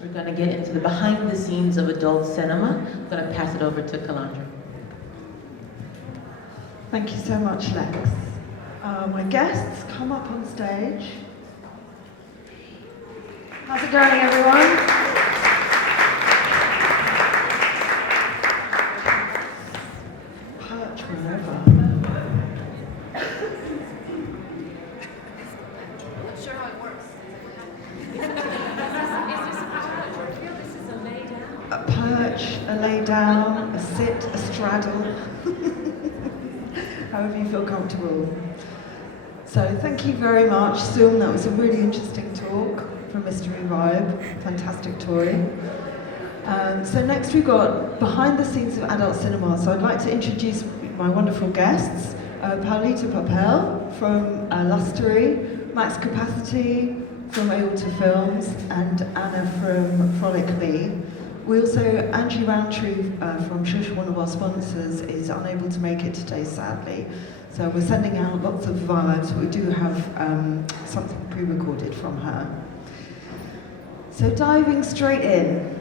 We're going to get into the behind the scenes of adult cinema. I'm going to pass it over to Kalandra. Thank you so much, Lex. My guests, come up on stage. How's it going, everyone? Perch wherever. Not sure how it works. A perch, a lay down, a sit, a straddle. However you feel comfortable. So thank you very much, Zoom. That was a really interesting talk from Lustery Vibe. Fantastic toy. So next we've got behind the scenes of adult cinema. So I'd like to introduce my wonderful guests. Paulita Pappel from Lustery, Mahx Capacity from AORTA Films, and Anna from Frolic Me. We also, Angie Rowntree from Shush, one of our sponsors, is unable to make it today, sadly. So we're sending out lots of vibes, but we do have something pre-recorded from her. So diving straight in,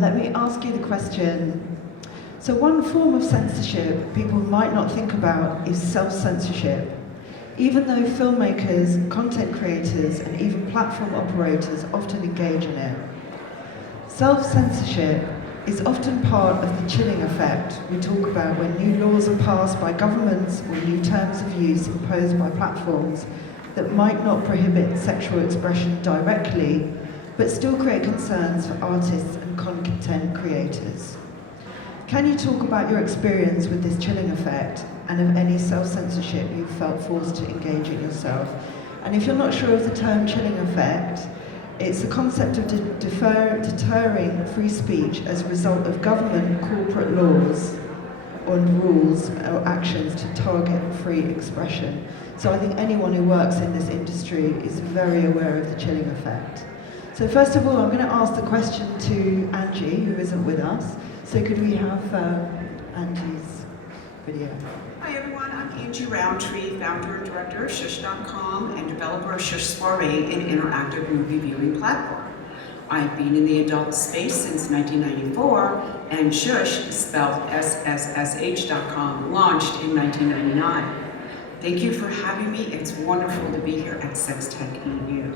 let me ask you the question. So one form of censorship people might not think about is self-censorship. Even though filmmakers, content creators, and even platform operators often engage in it. Self-censorship is often part of the chilling effect we talk about when new laws are passed by governments or new terms of use imposed by platforms that might not prohibit sexual expression directly, but still create concerns for artists and content creators. Can you talk about your experience with this chilling effect and of any self-censorship you've felt forced to engage in yourself? And if you're not sure of the term chilling effect, it's the concept of deterring free speech as a result of government corporate laws on rules or actions to target free expression. So I think anyone who works in this industry is very aware of the chilling effect. So first of all, I'm going to ask the question to Angie, who isn't with us. So could we have Angie's video? Hi everyone, I'm Angie Rowntree, founder and director of Shush.com and developer of Shush Soiree, an interactive movie viewing platform. I've been in the adult space since 1994, and Shush, spelled SSSH.com, launched in 1999. Thank you for having me. It's wonderful to be here at Sex Tech EU.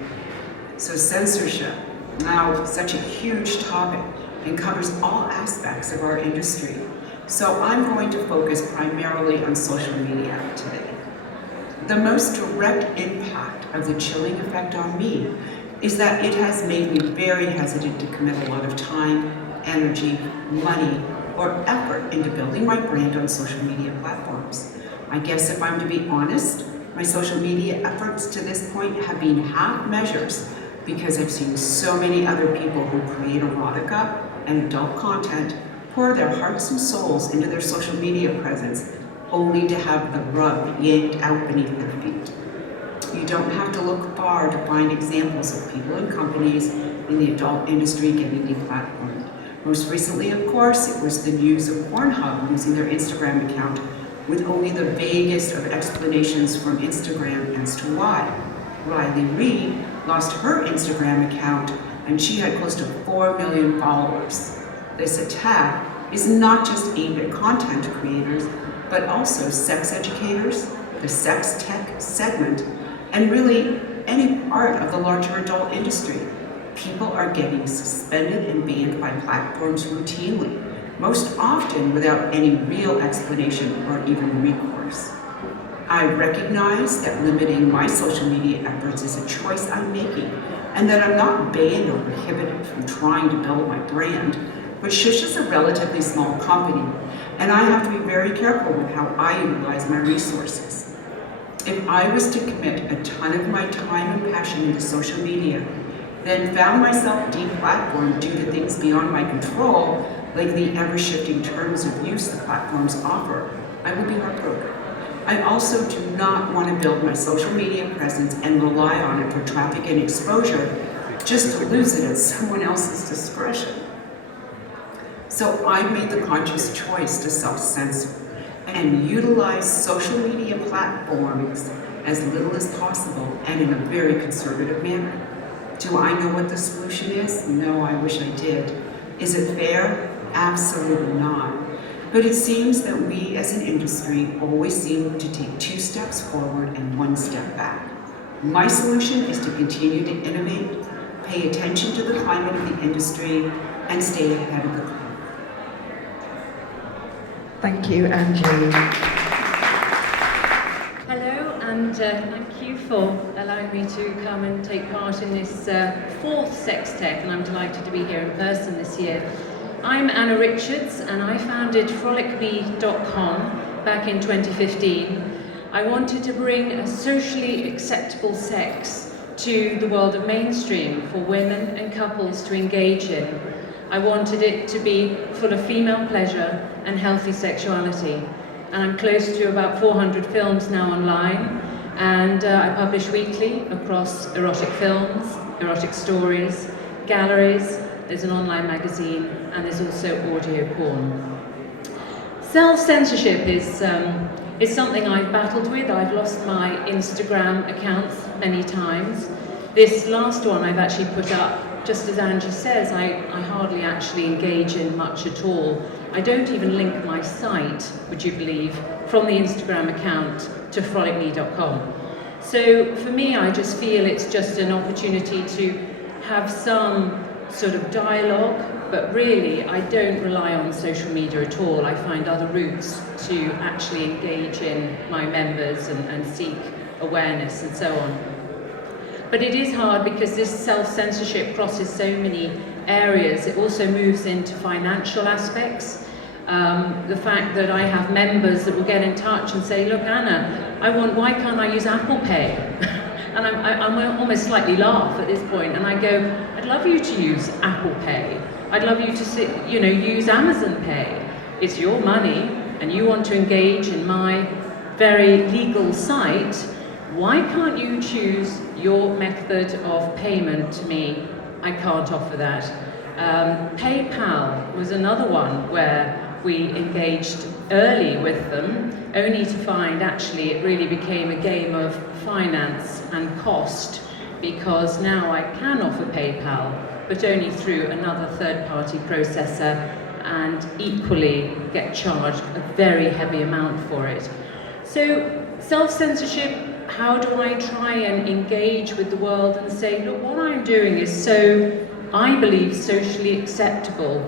So censorship, now such a huge topic and covers all aspects of our industry. So I'm going to focus primarily on social media today. The most direct impact of the chilling effect on me is that it has made me very hesitant to commit a lot of time, energy, money, or effort into building my brand on social media platforms. I guess if I'm to be honest, my social media efforts to this point have been half measures because I've seen so many other people who create erotica and adult content pour their hearts and souls into their social media presence, only to have the rug yanked out beneath their feet. You don't have to look far to find examples of people and companies in the adult industry getting deplatformed. Most recently, of course, it was the news of Pornhub losing their Instagram account with only the vaguest of explanations from Instagram as to why. Riley Reid lost her Instagram account and she had close to 4 million followers. This attack is not just aimed at content creators, but also sex educators, the sex tech segment, and really any part of the larger adult industry. People are getting suspended and banned by platforms routinely, most often without any real explanation or even recourse. I recognize that limiting my social media efforts is a choice I'm making, and that I'm not banned or prohibited from trying to build my brand. But Shush is a relatively small company, and I have to be very careful with how I utilize my resources. If I was to commit a ton of my time and passion into social media, then found myself deplatformed due to things beyond my control, like the ever-shifting terms of use the platforms offer, I would be heartbroken. I also do not want to build my social media presence and rely on it for traffic and exposure, just to lose it at someone else's discretion. So I've made the conscious choice to self-censor and utilize social media platforms as little as possible and in a very conservative manner. Do I know what the solution is? No, I wish I did. Is it fair? Absolutely not. But it seems that we as an industry always seem to take 2 steps forward and 1 step back. My solution is to continue to innovate, pay attention to the climate of the industry, and stay ahead of the curve. Thank you, Angie. Hello, and thank you for allowing me to come and take part in this 4th Sex Tech, and I'm delighted to be here in person this year. I'm Anna Richards, and I founded frolicme.com back in 2015. I wanted to bring a socially acceptable sex to the world of mainstream for women and couples to engage in. I wanted it to be full of female pleasure and healthy sexuality. And I'm close to about 400 films now online, and I publish weekly across erotic films, erotic stories, galleries, there's an online magazine, and there's also audio porn. Self-censorship is something I've battled with. I've lost my Instagram accounts many times. This last one I've actually put up, just as Angie says, I hardly actually engage in much at all. I don't even link my site, would you believe, from the Instagram account to frolicme.com. So for me, I just feel it's just an opportunity to have some sort of dialogue, but really I don't rely on social media at all. I find other routes to actually engage in my members and seek awareness and so on. But it is hard because this self-censorship crosses so many areas. It also moves into financial aspects. The fact that I have members that will get in touch and say, look, Anna, why can't I use Apple Pay? And I'm almost slightly laugh at this point, and I go, I'd love you to use Apple Pay. I'd love you to use Amazon Pay. It's your money, and you want to engage in my very legal site. Why can't you choose your method of payment to me? I can't offer that. PayPal was another one where we engaged early with them, only to find actually it really became a game of finance and cost, because now I can offer PayPal, but only through another third-party processor, and equally get charged a very heavy amount for it. So self-censorship, how do I try and engage with the world and say, look, what I'm doing is so, I believe, socially acceptable.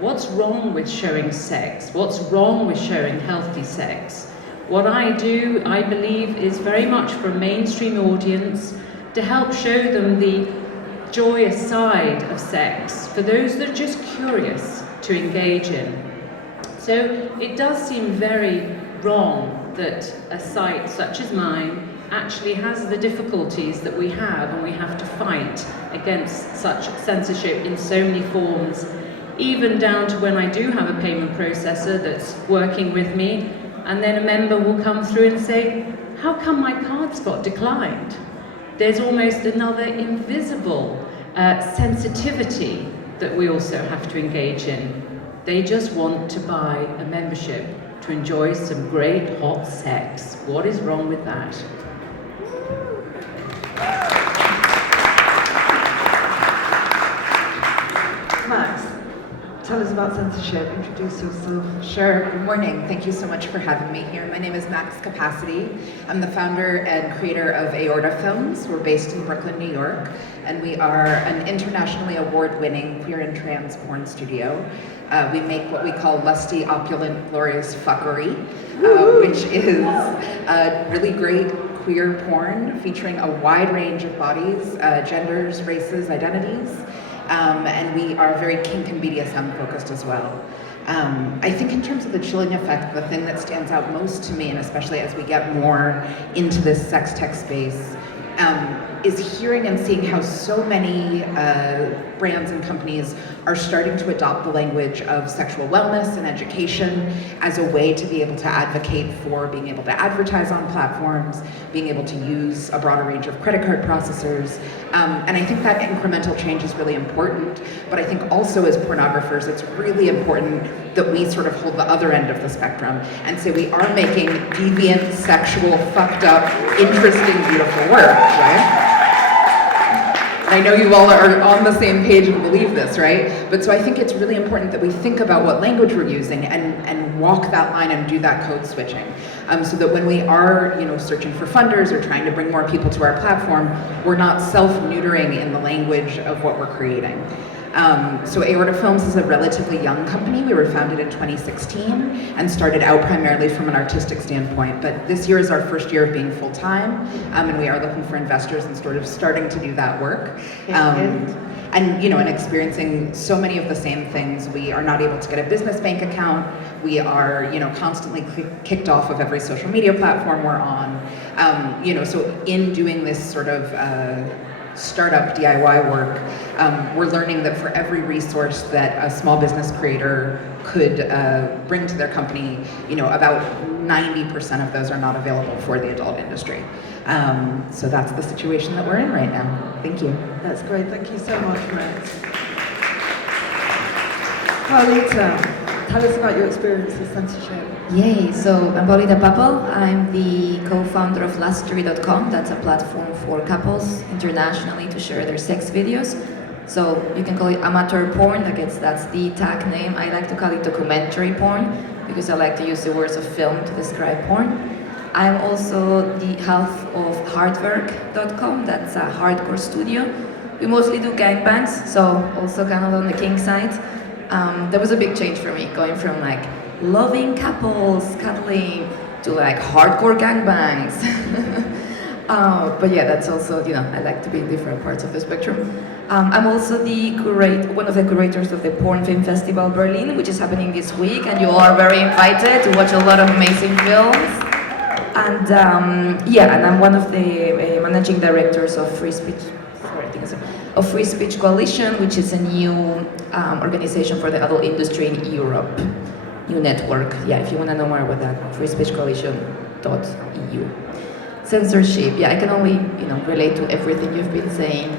What's wrong with showing sex? What's wrong with showing healthy sex? What I do, I believe, is very much for a mainstream audience to help show them the joyous side of sex for those that are just curious to engage in. So it does seem very wrong that a site such as mine actually has the difficulties that we have, and we have to fight against such censorship in so many forms, even down to when I do have a payment processor that's working with me, and then a member will come through and say, how come my cards got declined? There's almost another invisible sensitivity that we also have to engage in. They just want to buy a membership to enjoy some great hot sex. What is wrong with that? Mahx, tell us about censorship. Introduce yourself. Sure. Good morning. Thank you so much for having me here. My name is Mahx Capacity. I'm the founder and creator of AORTA Films. We're based in Brooklyn, New York, and we are an internationally award-winning queer and trans porn studio. We make what we call lusty, opulent, glorious fuckery, which is really great queer porn featuring a wide range of bodies, genders, races, identities. And we are very kink and BDSM focused as well. I think in terms of the chilling effect, the thing that stands out most to me, and especially as we get more into this sex tech space, is hearing and seeing how so many brands and companies are starting to adopt the language of sexual wellness and education as a way to be able to advocate for being able to advertise on platforms, being able to use a broader range of credit card processors. And I think that incremental change is really important, but I think also as pornographers, it's really important that we sort of hold the other end of the spectrum and say we are making deviant, sexual, fucked up, interesting, beautiful work, right? I know you all are on the same page and believe this, right? But so I think it's really important that we think about what language we're using and walk that line and do that code switching. So that when we are, searching for funders or trying to bring more people to our platform, we're not self-neutering in the language of what we're creating. So AORTA Films is a relatively young company. We were founded in 2016 and started out primarily from an artistic standpoint. But this year is our first year of being full-time, and we are looking for investors and sort of starting to do that work. And experiencing so many of the same things. We are not able to get a business bank account. We are, constantly kicked off of every social media platform we're on. So in doing this sort of startup DIY work, we're learning that for every resource that a small business creator could bring to their company, about 90% of those are not available for the adult industry. So that's the situation that we're in right now. Thank you. That's great. Thank you so much, Max. Paulita, tell us about your experience with censorship. Yay, so I'm Paulita Pappel. I'm the co-founder of Lustery.com. That's a platform for couples internationally to share their sex videos. So you can call it amateur porn, that's the tag name. I like to call it documentary porn because I like to use the words of film to describe porn. I'm also the half of Hardwork.com, that's a hardcore studio. We mostly do gangbangs, so also kind of on the king side. That was a big change for me, going from like loving couples, cuddling, to like hardcore gangbangs. But yeah, that's also, I like to be in different parts of the spectrum. I'm also one of the curators of the Porn Film Festival Berlin, which is happening this week, and you all are very invited to watch a lot of amazing films. And and I'm one of the managing directors of Free Speech Coalition, which is a new organization for the adult industry in Europe, new network. Yeah, if you want to know more about that, freespeechcoalition.eu. Censorship. Yeah, I can only relate to everything you've been saying.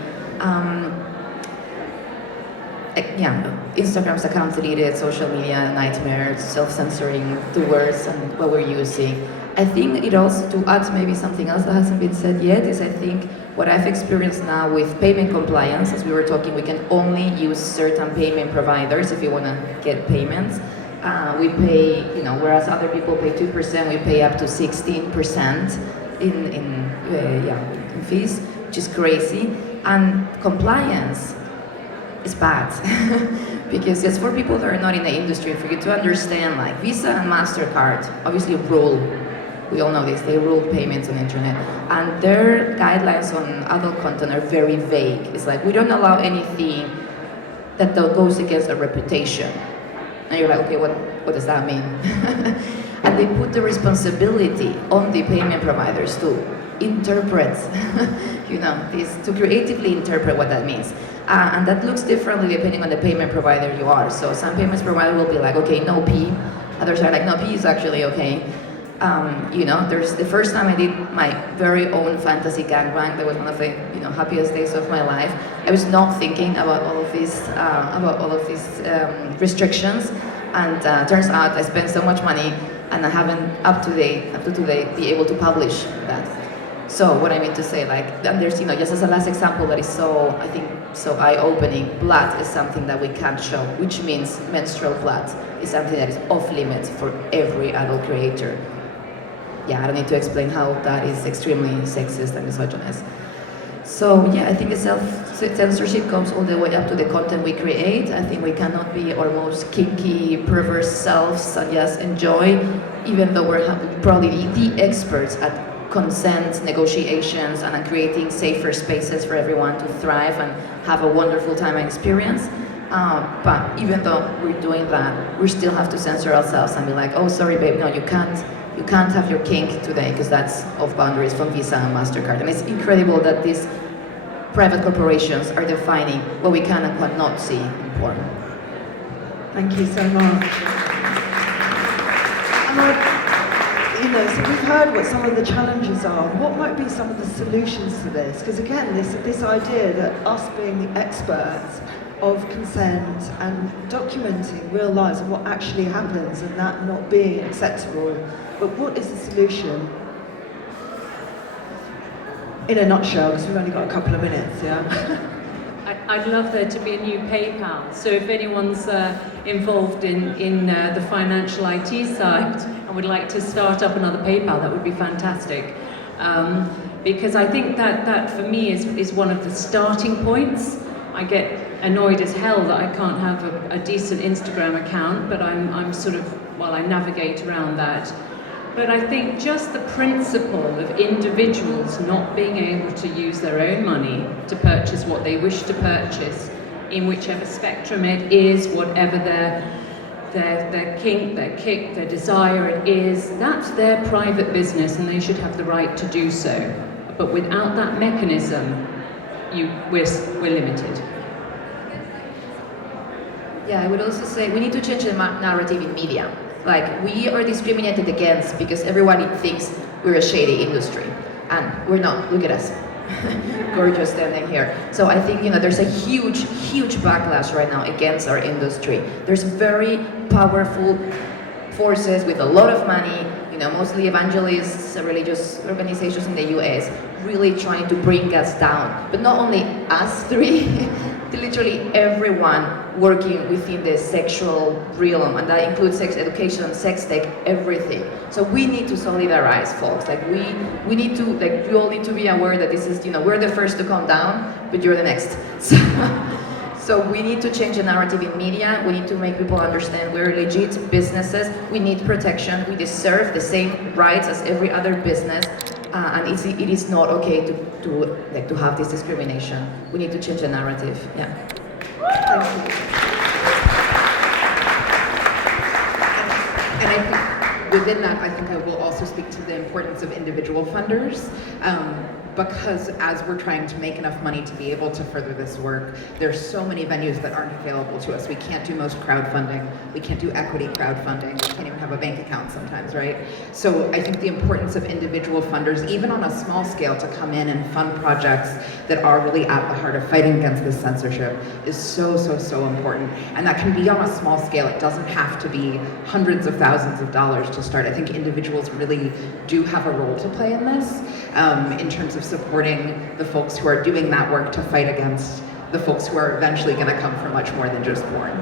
Instagram's account deleted, social media nightmares, self-censoring the words and what we're using. I think it also, to add maybe something else that hasn't been said yet, is I think what I've experienced now with payment compliance, as we were talking, we can only use certain payment providers if you want to get payments. We pay, whereas other people pay 2%, we pay up to 16% in fees, which is crazy. And compliance is bad because it's for people that are not in the industry, for you to understand, like Visa and MasterCard obviously rule. We all know this, they rule payments on the internet, and their guidelines on adult content are very vague. It's like, we don't allow anything that goes against a reputation. And you're like, okay, what does that mean? And they put the responsibility on the payment providers to interpret, to creatively interpret what that means. And that looks differently depending on the payment provider you are. So some payments provider will be like, okay, no P. Others are like, no, P is actually okay. There's the first time I did my very own fantasy gangbang. That was one of the happiest days of my life. I was not thinking about all of these restrictions, and turns out I spent so much money, and I haven't up to today be able to publish that. So what I mean to say, and there's just as a last example that is so eye-opening, blood is something that we can't show, which means menstrual blood is something that is off limits for every adult creator. Yeah, I don't need to explain how that is extremely sexist and misogynist. So yeah, I think self-censorship comes all the way up to the content we create. I think we cannot be our most kinky, perverse selves and just enjoy, even though we're probably the experts at consent, negotiations, and at creating safer spaces for everyone to thrive and have a wonderful time and experience. But even though we're doing that, we still have to censor ourselves and be like, oh, sorry, babe, no, you can't have your kink today because that's off boundaries from Visa and MasterCard. And it's incredible that these private corporations are defining what we can and cannot see in porn. Thank you so much. So we've heard what some of the challenges are. What might be some of the solutions to this? Because again, this idea that us being the experts of consent and documenting real lives and what actually happens and that not being acceptable. But what is the solution? In a nutshell, because we've only got a couple of minutes, yeah? I'd love there to be a new PayPal. So if anyone's involved in the financial IT side and would like to start up another PayPal, that would be fantastic. Because I think that for me is one of the starting points. I get annoyed as hell that I can't have a decent Instagram account, but I'm sort of, well, I navigate around that. But I think just the principle of individuals not being able to use their own money to purchase what they wish to purchase, in whichever spectrum it is, whatever their kink, their kick, their desire it is, that's their private business and they should have the right to do so. But without that mechanism, we're limited. Yeah, I would also say we need to change the narrative in media. Like, we are discriminated against because everyone thinks we're a shady industry, and we're not. Look at us. Gorgeous standing here. So I think, there's a huge backlash right now against our industry. There's very powerful forces with a lot of money, mostly evangelists, religious organizations in the US, really trying to bring us down. But not only us three, literally everyone working within the sexual realm, and that includes sex education, sex tech, everything. So we need to solidarize, folks. Like we need to, we all need to be aware that this is, we're the first to come down, but you're the next. So we need to change the narrative in media. We need to make people understand we're legit businesses. We need protection. We deserve the same rights as every other business. And it is not okay to have this discrimination. We need to change the narrative. Yeah. Thank you. And I think within that, I think I will also speak to the importance of individual funders. Because as we're trying to make enough money to be able to further this work, there's so many venues that aren't available to us. We can't do most crowdfunding. We can't do equity crowdfunding. We can't even have a bank account sometimes, right? So I think the importance of individual funders, even on a small scale, to come in and fund projects that are really at the heart of fighting against this censorship is so important. And that can be on a small scale. It doesn't have to be hundreds of thousands of dollars to start. I think individuals really do have a role to play in this, in terms of supporting the folks who are doing that work to fight against the folks who are eventually going to come for much more than just porn.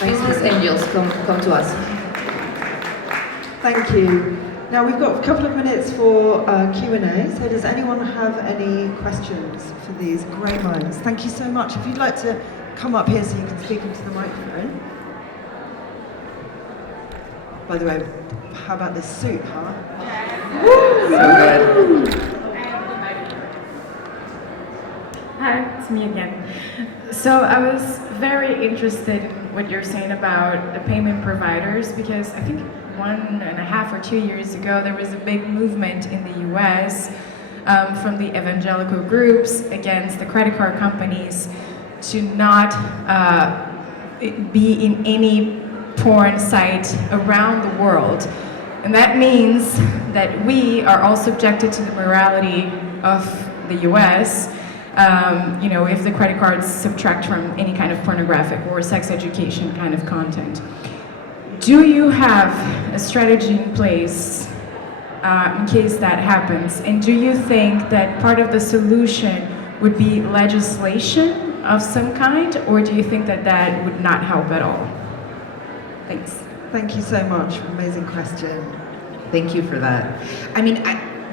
Business angels, come to us. Thank you. Now we've got a couple of minutes for Q&A. So does anyone have any questions for these great minds? Thank you so much. If you'd like to come up here so you can speak into the microphone. By the way, how about this suit, huh? So good. Hi, it's me again. So I was very interested in what you're saying about the payment providers, because I think 1.5 or 2 years ago there was a big movement in the US from the evangelical groups against the credit card companies to not be in any porn site around the world. And that means that we are all subjected to the morality of the US. If the credit cards subtract from any kind of pornographic or sex education kind of content. Do you have a strategy in place in case that happens? And do you think that part of the solution would be legislation of some kind, or do you think that that would not help at all? Thanks. Thank you so much. Amazing question. Thank you for that.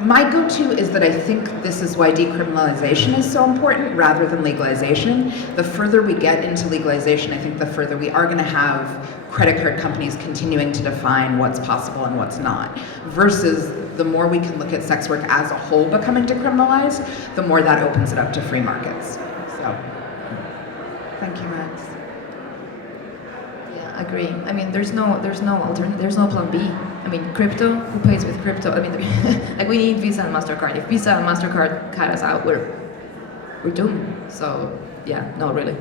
My go-to is that I think this is why decriminalization is so important rather than legalization. The further we get into legalization, I think the further we are going to have credit card companies continuing to define what's possible and what's not. Versus the more we can look at sex work as a whole becoming decriminalized, the more that opens it up to free markets. So, thank you, Max. Yeah, agree. There's no alternative. There's no plan B. Crypto. Who pays with crypto? We need Visa and Mastercard. If Visa and Mastercard cut us out, we're doomed. So yeah, no, really.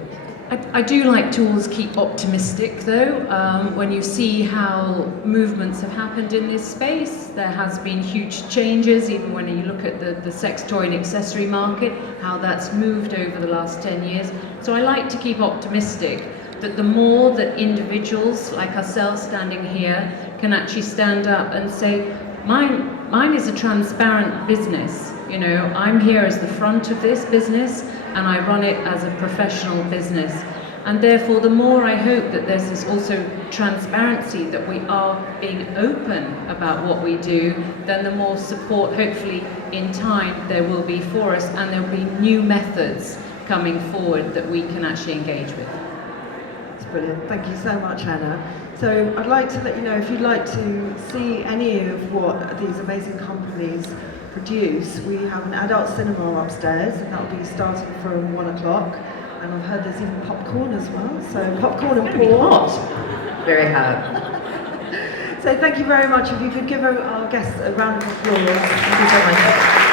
I do like to always keep optimistic though. When you see how movements have happened in this space, there has been huge changes, even when you look at the sex toy and accessory market, how that's moved over the last 10 years. So I like to keep optimistic that the more that individuals like ourselves standing here can actually stand up and say, mine is a transparent business. I'm here as the front of this business, and I run it as a professional business. And therefore, the more I hope that there's this also transparency, that we are being open about what we do, then the more support, hopefully, in time there will be for us, and there will be new methods coming forward that we can actually engage with. That's brilliant. Thank you so much, Hannah. So I'd like to let you know, if you'd like to see any of what these amazing companies produce, we have an adult cinema upstairs, and that'll be starting from 1 o'clock. And I've heard there's even popcorn as well, so popcorn and pork. Very hot. So thank you very much. If you could give our guests a round of applause. Thank you so much.